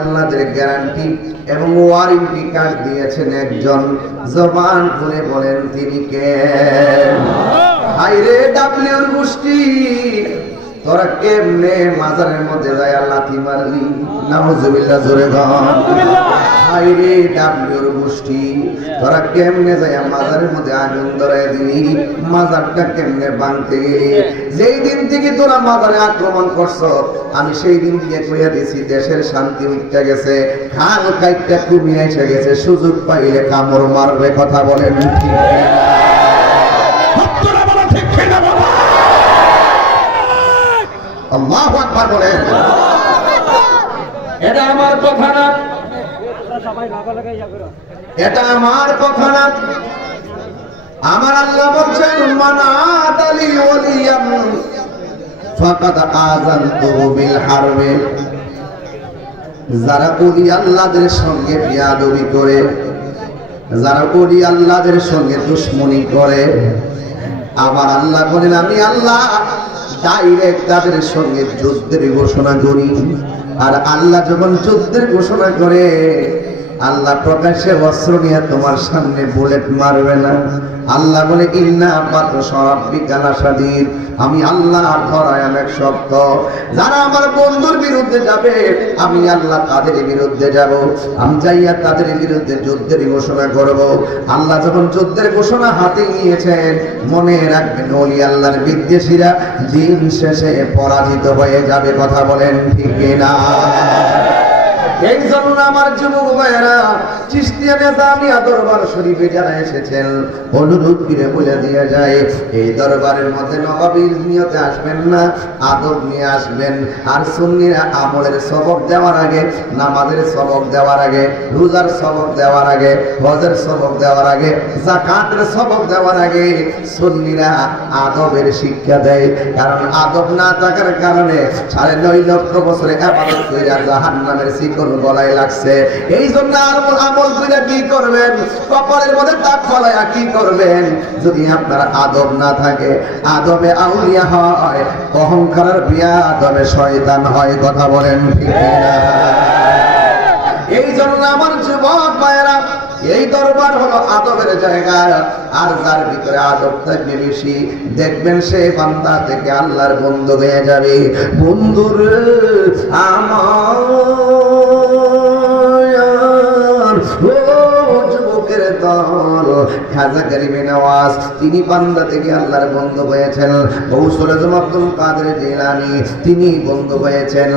আল্লাহদের guarantee এবং warranty card দিয়েছেন একজন। জবান খুলে বলেন তিনি কে? হায়রে ডাবলিউর গোষ্ঠী, তোরা কেমনে মাজারের মধ্যে যায় লাথি মারলি? নাউজুবিল্লাহ, জোরে গান। হায়রে ডাবলিউর গোষ্ঠী, তোরা কেমনে যায় মাজারের মধ্যে আগুন ধরায় দিলি? মাজারটা কেমনে ভাঙতে গেলি? যেই দিন থেকে তোরা মাজারে আক্রমণ করছ, আমি সেই দিন থেকে কইয়া দিছি দেশের শান্তি উঠতে গেছে, খাল কাইটটা কমিয়ে এসে গেছে, সুযোগ পাইলে কামড় মারবে। কথা বলেন ঠিক না? আল্লাহু আকবার বলেন। এটা আমার কথা না, এটা আমার কথা না। আমার আল্লাহ বলছেন মানাতালি ওয়ালিয়াম ফাকাদ আযানতুহু বিল হারবে। যারা ওলি আল্লাহদের সঙ্গে বিয়াদবি করে, যারা ওলি আল্লাহদের সঙ্গে দুশমনি করে, আমার আল্লাহ বলেন আমি আল্লাহ ডাইরেক্ট তাদের সঙ্গে যুদ্ধের ঘোষণা করি। আর আল্লাহ যখন যুদ্ধের ঘোষণা করে, আল্লাহ প্রকাশ্যে অস্ত্র নিয়ে তোমার সামনে বুলেট মারবে না। আল্লাহ বলে ইন্না বাতশা রাব্বিকা লাশাদীদ, আমি আল্লাহ ধরায় অনেক শক্ত। যারা আমার বন্ধুর বিরুদ্ধে যাবে, আমি আল্লাহ তাদের বিরুদ্ধে যাব। আমি যাইয়া তাদের বিরুদ্ধে যুদ্ধের ঘোষণা করব। আল্লাহ যখন যুদ্ধের ঘোষণা হাতে নিয়েছেন, মনে রাখবেন ওলি আল্লাহর বিদ্বেষীরা দিন শেষে পরাজিত হয়ে যাবে। কথা বলেন ঠিক না? এই জন্য আমার যুবক ভাইয়েরা, চিশতিয়া নিজামিয়া দরবার শরীফে যারা এসেছেন, অনুরোধ করে বলে দিয়ে যায়, এই দরবারের মধ্যে নবাবির নিয়তে আসবেন না, আদব নিয়ে আসবেন। আর সুন্নিরা আমলের সবক দেওয়ার আগে, নামাজের সবক দেওয়ার আগে, রোজার সবক দেওয়ার আগে, হজের সবক দেওয়ার আগে, যাকাতের সবক দেওয়ার আগে সুন্নিরা আদবের শিক্ষা দেয়। কারণ আদব না থাকার কারণে 9.5 লক্ষ বছরে ইবাদত কইরা জাহান্নামের শিকল গলায় লাগছে। এই জন্য আমল কইরা কি করবেন? কপালের মধ্যে দাগ ফলায়া কি করবেন? যদি আপনার আদব না থাকে, আদবে আউলিয়া হয়, অহংকারের বিয়াদবে শয়তান হয়। কথা বলেন ঠিক না? এই জন্য আমার যুবক ভাইয়েরা, এই দরবার হলো আদবের জায়গা। আর যার ভিতরে আদব থাকবে বেশি, দেখবেন সে বান্দা থেকে আল্লাহর বন্ধু হয়ে যাবে। বন্ধুর আমার যুবকের দল খাজা গরিবে নওয়াজ, তিনি বান্দা থেকে আল্লাহর বন্ধু হয়েছেন। গৌসুল আজম আব্দুল কাদের জিলানী, তিনি বন্ধু হয়েছেন।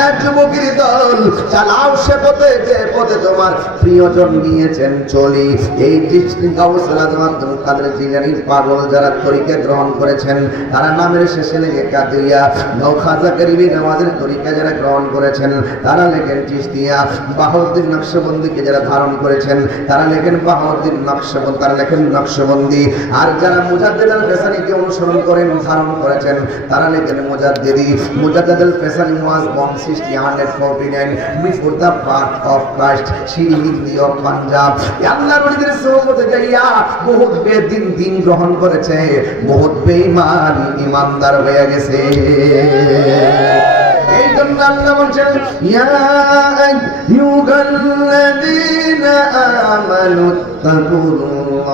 এক যুবকের দল, চালাও সে পথে যে পথে তোমার প্রিয়জন নিয়েছেন চলি। এই গৌসুল আজম আব্দুল কাদের জিলানীর পাগল যারা তরিকা গ্রহণ করেছেন, তারা নামের শেষে লেগে কাদিরিয়া। খাজা গরিবে নওয়াজের তরিকা যারা গ্রহণ করেছেন, তারা লেখেন চিশতিয়া। বাহাউদ্দিন নকশবন্দিকে যারা ধারণ করেছেন, তারা লেখেন বাহাউদ্দিন নকশবন্দি, তারা লেখেন নকশবন্দি। আর যারা মুজাদ্দিদ আল ফেসানিকে অনুসরণ করেন, ধারণ করেছেন, তারা লেখেন মুজাদ্দিদি। মুজাদ্দিদ আল ফেসানি ওয়াজ born 1649 before the birth of Christ, she is of Punjab. আল্লাহর ওলিদের সোহবতে যাইয়া বহুত বেদিন দিন গ্রহণ করেছে, বহুত বেঈমান ইমানদার হয়ে গেছে। এই জন্য আল্লাহ বলছেন ইয়া আইয়ুহাল্লাযীনা আমানু তাকুল্লাহ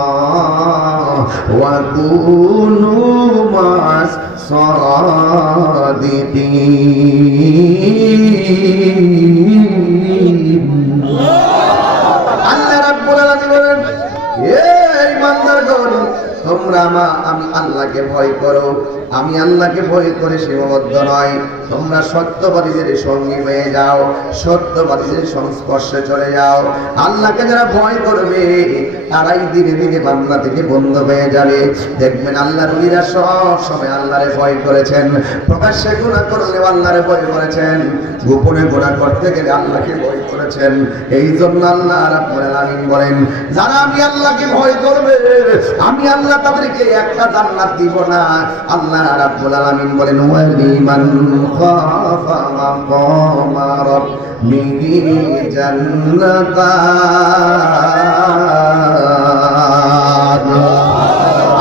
ওয়া কুনু মা'আস সাদিকিন। আল্লাহ রাব্বুল আলামিন বলেন, এই বান্দাগণ, তোমরা আমি আল্লাহকে ভয় করো। আমি আল্লাহকে ভয় করে সীমাবদ্ধ নয়, তোমরা সত্যবাদীদের সঙ্গী হয়ে যাও, সত্যবাদীদের সংস্পর্শে চলে যাও। আল্লাহকে যারা ভয় করবে, তারাই ধীরে ধীরে বান্দা থেকে বন্ধ হয়ে যাবে। দেখবেন আল্লাহর ওলিরা সব সময় আল্লাহরে ভয় করেছেন। প্রকাশ্যে গুনাহ করলে আল্লাহরে ভয় করেছেন, গোপনে গুনাহ করতে গেলে আল্লাহকে ভয় করেছেন। এই জন্য আল্লাহ রাব্বুল আলামিন বলেন, যারা আমি আল্লাহকে ভয় করবে, আমি আল্লাহ তাদেরকে একটা জান্নাত দিব না। আল্লাহ রাব্বুল আলামিন বলেন ওয়ালিমান খাফা মাকামা রাব্বিহি জান্নাতান।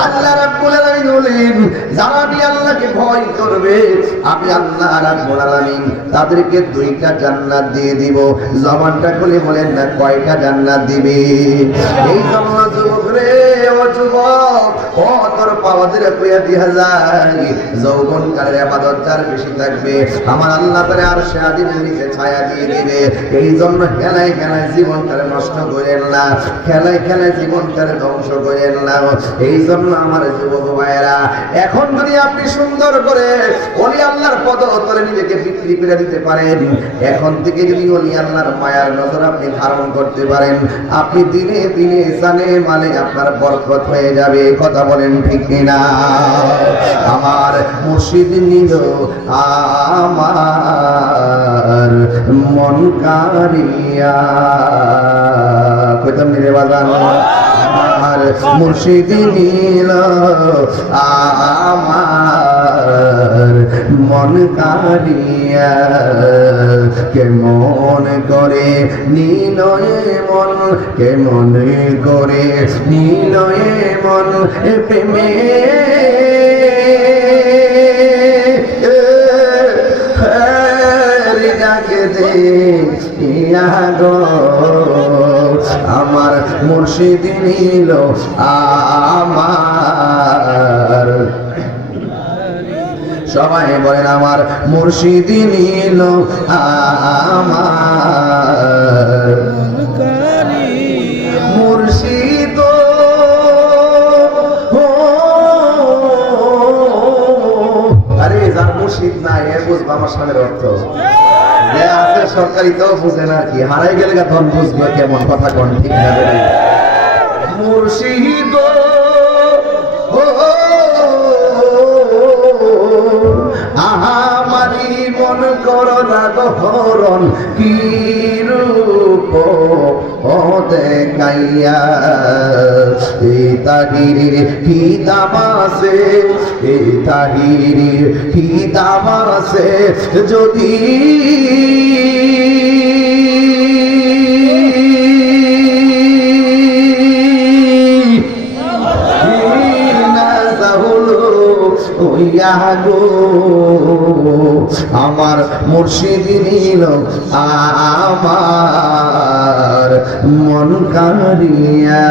আল্লাহ রাব্বুল আলামিন বলেন যারা আমি আল্লাহকে ভয় করবে আমি আল্লাহ রাব্বুল আলামিন তাদেরকে 2টা জান্নাত দিয়ে দিব। জবানটা খুলে বলেন না কয়টা জান্নাত দিবে? এই জন্য যুবক রে, ও যুবক, ও তোর পাওয়াদের কইয়া দিয়া যায়, যৌবন কালের ইবাদত যার বেশি থাকবে আমার আল্লাহ তাআলা আরশে আজিমের নিচে ছায়া দিয়ে দিবে। এই জন্য খেলায় খেলায় জীবনটারে নষ্ট করেন না, খেলায় খেলায় জীবনটারে ধ্বংস করেন না। এই জন্য আমার যুবক ভাইয়েরা, এখন যদি আপনি সুন্দর করে ওলি আল্লাহর পদতলে নিজেকে বিক্রি করে দিতে পারেন, এখন থেকে যদি ওলি আল্লাহর মায়ার নজর আপনি ধারণ করতে পারেন, আপনি দিনে দিনে জানে মানে আপনার বরকত হয়ে যাবে। কথা বলেন ঠিক কিনা? আমার মুর্শিদ নিল আমার মন কারিয়া, কইতাম নিরে বাজান, আমার মুর্শিদ নিল আমার মন কারিয়া, কেমন করে নিল মন, কেমন করে নিল মন প্রেমে ডাকে দে গো, আমার মুর্শিদ নিল আমার, সবাই বলেন আমার মুর্শিদ নিল আমার মুর্শিদ। আরে যার মুর্শিদ নাই এ বুঝবো আমার স্বামীর অর্থ, যে আছে সরকারি তো বুঝে না, কি হারাই গেলে তখন বুঝবো কেমন কথা কোন ঠিক না। মুর্শিদ আমারি মন করো না গহরণ, কি রূপ দেখাইয়া, এই তাহিরির কি দামাসে, এই তাহিরির কি দামাসে যদি গো, আমার মুর্শিদ নিল আমার মন কারিয়া,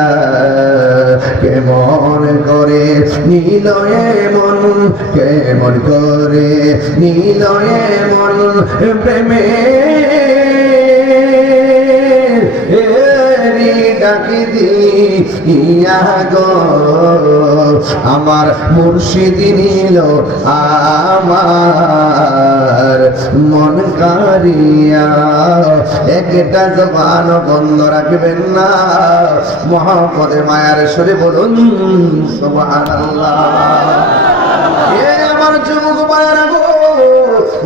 কেমন করে নিল মন, কেমন করে নিল মন প্রেমে ডাকি দিয়া গো, আমার মুর্শিদ নিল আমার মন কারিয়া। একটা জবান বন্ধ রাখবেন না, মহব্বতে মায়ার সুরে বলুন সুবহানাল্লাহ। এ আমার যুবক ভাইরা গো,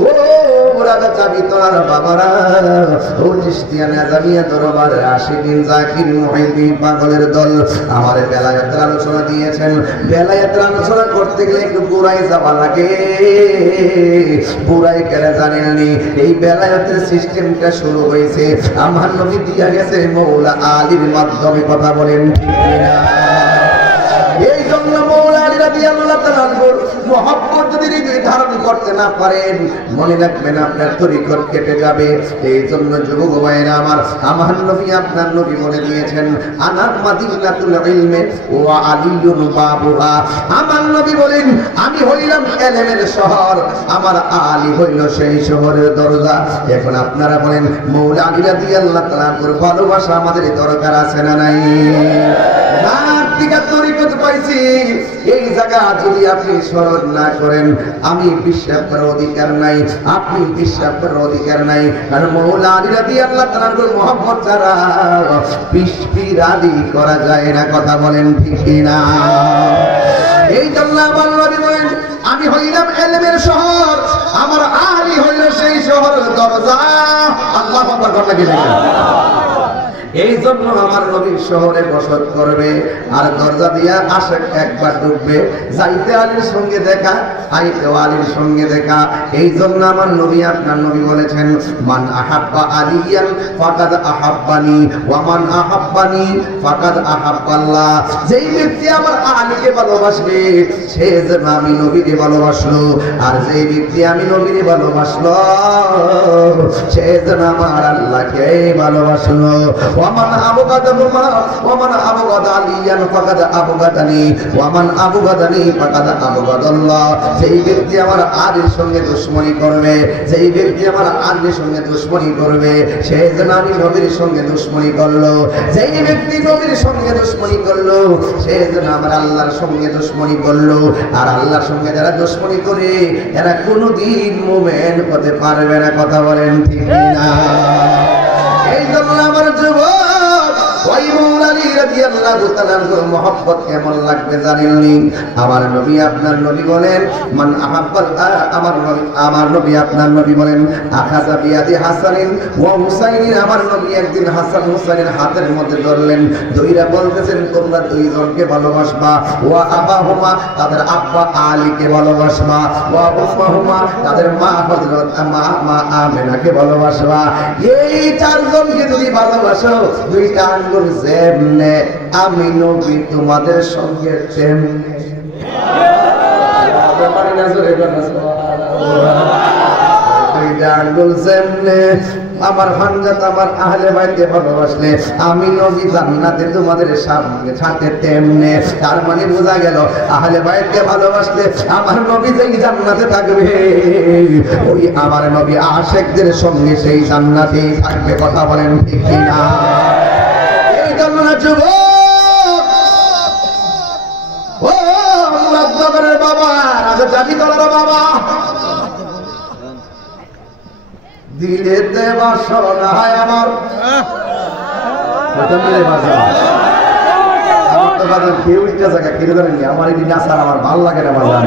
ও রাজা চাবি তোলার বাবারা, ও চিশতিয়া নিজামিয়া দরবার আশিকিন জাকির মুহিদ্দিন পাগলের দল আমার বেলায়েতের আলোচনা দিয়েছেন। বেলায়েতের আলোচনা করতে গেলে একটু পুরাই যাওয়া লাগে, পুরাই কেড়ে জানেন নি। এই বেলায়েতের সিস্টেমটা শুরু হয়েছে আমার নবী দিয়া গেছে মৌলা আলীর মাধ্যমে। কথা বলেন ঠিক না? এই জন্য মৌলা আলী রাদিয়াল্লাহু তাআলা মহব্বত যদি হৃদয়ে ধারণ করতে না পারেন, মনে রাখবেন আপনার তরিকত কেটে যাবে। এই জন্য যুবক ভাইরা আমার নবী আপনার নবী বলে দিয়েছেন আনা মাদিনাতুল ইলমি ওয়া আলিয়ুন বাবুহা। আমার নবী বলেন আমি হইলাম ইলমের শহর, আমার আলী হইল সেই শহরের দরজা। এখন আপনারা বলেন মৌলা আলী রাদিয়াল্লাহু তাআলার ভালোবাসা আমাদের দরকার আছে না নাই? না, তরিকত পাইছি এই জায়গা যদি আপনি স্মরণ না করেন, আমি বিশ্বাস করার অধিকার নাই, আপনি বিশ্বাস করার অধিকার নাই। কারণ মৌলা আলী রাদিয়াল্লাহু তাআলার মহব্বত ছাড়া পিরাদি করা যায় না। কথা বলেন ঠিক কিনা? এই জন্য আমার নবী বলেন আমি হইলাম ইলমের শহর, আমার আলী হইল সেই শহরের দরজা। আল্লাহু আকবার। কথা কি এই জন্য আমার নবীর শহরে বসত করবে, আর দরজা দিয়া আশেক একবার ঢুকবে, যাইতে আলীর সঙ্গে দেখা, আইতে আলীর সঙ্গে দেখা। এই জন্য আমার নবী, আপনার নবী বলেছেন, মান আহাব্বা আলিয়ান ফাকাদ আহাব্বানি ওয়া মান আহাব্বানি ফাকাদ আহাব্বাল্লাহ। যেই ব্যক্তি আমার আলীকে ভালোবাসবে সে যেন আমি নবীকে ভালোবাসলো, আর যেই ব্যক্তি আমি নবীকে ভালোবাসলো সে যেন আমার আল্লাহকে ভালোবাসলো। ওয়া মান আবগাদাহুমা ওয়া মান আবগাদা আলিয়ান ফাকাদ আবগাদানি ওয়া মান আবগাদানি ফাকাদ আবগাদাল্লাহ। যেই ব্যক্তি আমার আলীর সঙ্গে দুশমনি করবে, যেই ব্যক্তি আমার আলীর সঙ্গে দুশমনি করবে সে যেন আমি নবীর সঙ্গে দুশমনি করলো। যেই ব্যক্তি নবীর সঙ্গে দুশমনি করলো সে যেন আমার আল্লাহর সঙ্গে দুশমনি করলো। আর আল্লাহর সঙ্গে যারা দুশমনি করে এরা কোনোদিন মুমিন হতে পারবে না। কথা বলেন ঠিক না? এই জন্য আমার যুবক ওই মওলা আলী রাদিয়াল্লাহু তাআলার মহব্বত কেমন লাগবে জানেননি? আমার নবী, আপনার নবী বলেন, মান আহাব্বাল, আমার নবী, আপনার নবী বলেন, আখাযা বিয়াদি হাসানিন ওয়া হুসাইনিন। আমার নবী একদিন হাসান হুসাইনের হাতের মধ্যে ধরলেন, দুইরা বলতেছেন, তোমরা দুইজনকে ভালোবাসবা, ওয়া আবাহুমা, তাদের আব্বা আলীকে ভালোবাসবা, ওয়া উম্মাহুমা, তাদের মা হযরত মা আমিনাকে ভালোবাসবা। এই চারজনকে যদি ভালোবাসো, দুইটা আঙ্গুল যেমনে আমি নবী তোমাদের সঙ্গে তেমনে। দুইটা আঙ্গুল যেমনে আমার ভাঞ্জাত আমার আহলে বাইতে ভালোবাসলে আমি নবী জান্নাতে তোমাদের সামনে সাথে তেমনে। তার মানে বোঝা গেল আহলে বাইতকে ভালোবাসলে আমার নবী যেই জান্নাতে থাকবে, ওই আমার নবী আশিকদের সঙ্গে সেই জান্নাতেই থাকবে। কথা বলেন ঠিক কিনা? এই জন্য যুবক, ও মুরাদনগরের বাবা, রাজা জাবিতলার বাবা, দিলেতে বাসনা হয় আমার, কেউ একটা জায়গা কেউ জানেন আমার এই নাচার আমার ভালো লাগে না। বাজার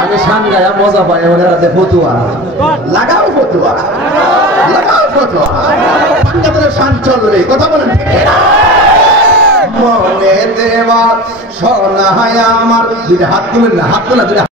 আমি শান গায়া মজা পাই, এমন ফতুয়া লাগাও, ফতুয়া লাগাও, ফতুয়া শান চলবে। কথা বলেন মনে দেওয়া সোনা হয় আমার। দুইটা হাত তুলেন না, হাত তোলা, দুইটা